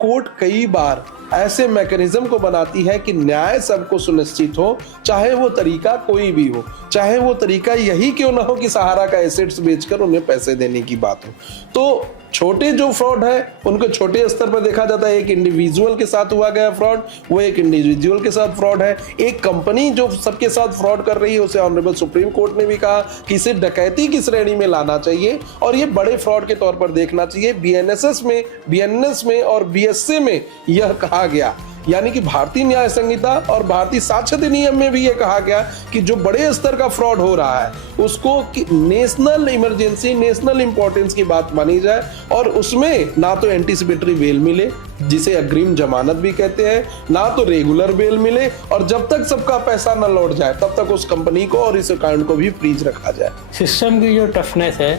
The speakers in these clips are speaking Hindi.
कोर्ट कई बार ऐसे मैकेनिज्म को बनाती है कि न्याय सबको सुनिश्चित हो, चाहे वो तरीका कोई भी हो, चाहे वो तरीका यही क्यों ना हो कि सहारा का एसेट्स बेचकर उन्हें पैसे देने की बात हो। तो छोटे जो फ्रॉड है उनको छोटे स्तर पर देखा जाता है। एक इंडिविजुअल के साथ हुआ गया फ्रॉड, वो एक इंडिविजुअल के साथ फ्रॉड है। एक कंपनी जो सबके साथ फ्रॉड कर रही है, उसे ऑनरेबल सुप्रीम कोर्ट ने भी कहा कि इसे डकैती की श्रेणी में लाना चाहिए और ये बड़े फ्रॉड के तौर पर देखना चाहिए। बीएनएस में और बीएसए में यह कहा गया, यानी कि भारतीय न्याय संहिता और भारतीय साक्ष्य अधिनियम में भी यह कहा गया कि जो बड़े स्तर का फ्रॉड हो रहा है उसको नेशनल इमरजेंसी, नेशनल इंपॉर्टेंस की बात मानी जाए और उसमें ना तो एंटीसिपेटरी बेल मिले, जिसे अग्रिम जमानत भी कहते हैं, ना तो रेगुलर बेल मिले, और जब तक सबका पैसा न लौट जाए तब तक उस कंपनी को और इस अकाउंट को भी फ्रीज रखा जाए। सिस्टम की जो टफनेस है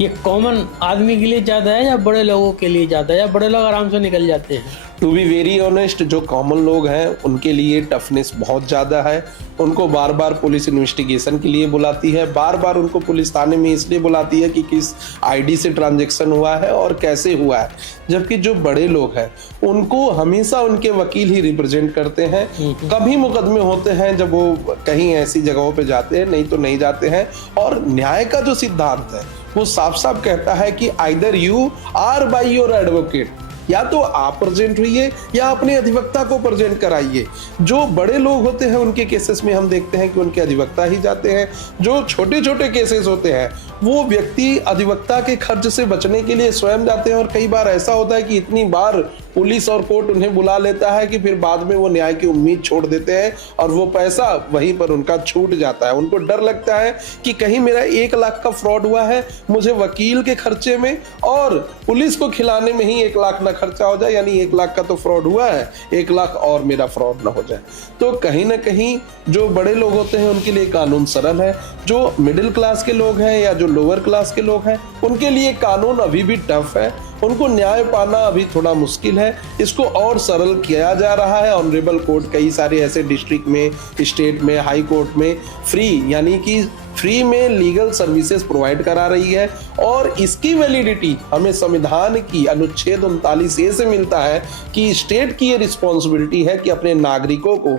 ये कॉमन आदमी के लिए ज़्यादा है या बड़े लोगों के लिए ज़्यादा है, या बड़े लोग आराम से निकल जाते हैं? टू बी वेरी ऑनेस्ट, जो कॉमन लोग हैं उनके लिए टफनेस बहुत ज़्यादा है। उनको बार बार पुलिस इन्वेस्टिगेशन के लिए बुलाती है, बार बार उनको पुलिस थाने में इसलिए बुलाती है कि किस आईडी से ट्रांजैक्शन हुआ है और कैसे हुआ है। जबकि जो बड़े लोग हैं उनको हमेशा उनके वकील ही रिप्रेजेंट करते हैं। कभी मुकदमे होते हैं जब वो कहीं ऐसी जगहों पे जाते हैं, नहीं तो नहीं जाते हैं। और न्याय का जो सिद्धांत है वो साफ साफ कहता है कि either you are by your advocate, या तो आप प्रेजेंट हुइए या अपने अधिवक्ता को प्रेजेंट कराइए। जो बड़े लोग होते हैं उनके केसेस में हम देखते हैं कि उनके अधिवक्ता ही जाते हैं। जो छोटे छोटे केसेस होते हैं वो व्यक्ति अधिवक्ता के खर्च से बचने के लिए स्वयं जाते हैं। और कई बार ऐसा होता है कि इतनी बार पुलिस और कोर्ट उन्हें बुला लेता है कि फिर बाद में वो न्याय की उम्मीद छोड़ देते हैं और वो पैसा वहीं पर उनका छूट जाता है। उनको डर लगता है कि कहीं मेरा 1 लाख का फ्रॉड हुआ है, मुझे वकील के खर्चे में और पुलिस को खिलाने में ही 1 लाख ना खर्चा हो जाए, यानी 1 लाख का तो फ्रॉड हुआ है, 1 लाख और मेरा फ्रॉड ना हो जाए। तो कहीं ना कहीं जो बड़े लोग होते हैं उनके लिए कानून सरल है। जो मिडिल क्लास के लोग हैं या जो लोअर क्लास के लोग हैं उनके लिए कानून अभी भी टफ है, उनको न्याय पाना अभी थोड़ा मुश्किल है। इसको और सरल किया जा रहा है। ऑनरेबल कोर्ट कई सारे ऐसे डिस्ट्रिक्ट में, स्टेट में, हाई कोर्ट में फ्री, यानी कि फ्री में लीगल सर्विसेज प्रोवाइड करा रही है। और इसकी वैलिडिटी हमें संविधान की अनुच्छेद 39A से मिलता है कि स्टेट की ये रिस्पॉन्सिबिलिटी है कि अपने नागरिकों को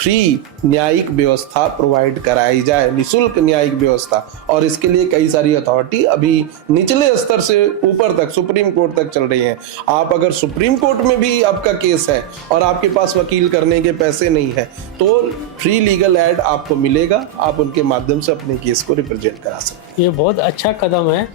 फ्री न्यायिक व्यवस्था प्रोवाइड कराई जाए, निःशुल्क न्यायिक व्यवस्था। और इसके लिए कई सारी अथॉरिटी अभी निचले स्तर से ऊपर तक सुप्रीम कोर्ट तक चल रही है। आप अगर सुप्रीम कोर्ट में भी आपका केस है और आपके पास वकील करने के पैसे नहीं है तो फ्री लीगल एड आपको मिलेगा, आप उनके माध्यम से अपने केस को रिप्रेजेंट करा सकते हैं। ये बहुत अच्छा कदम है।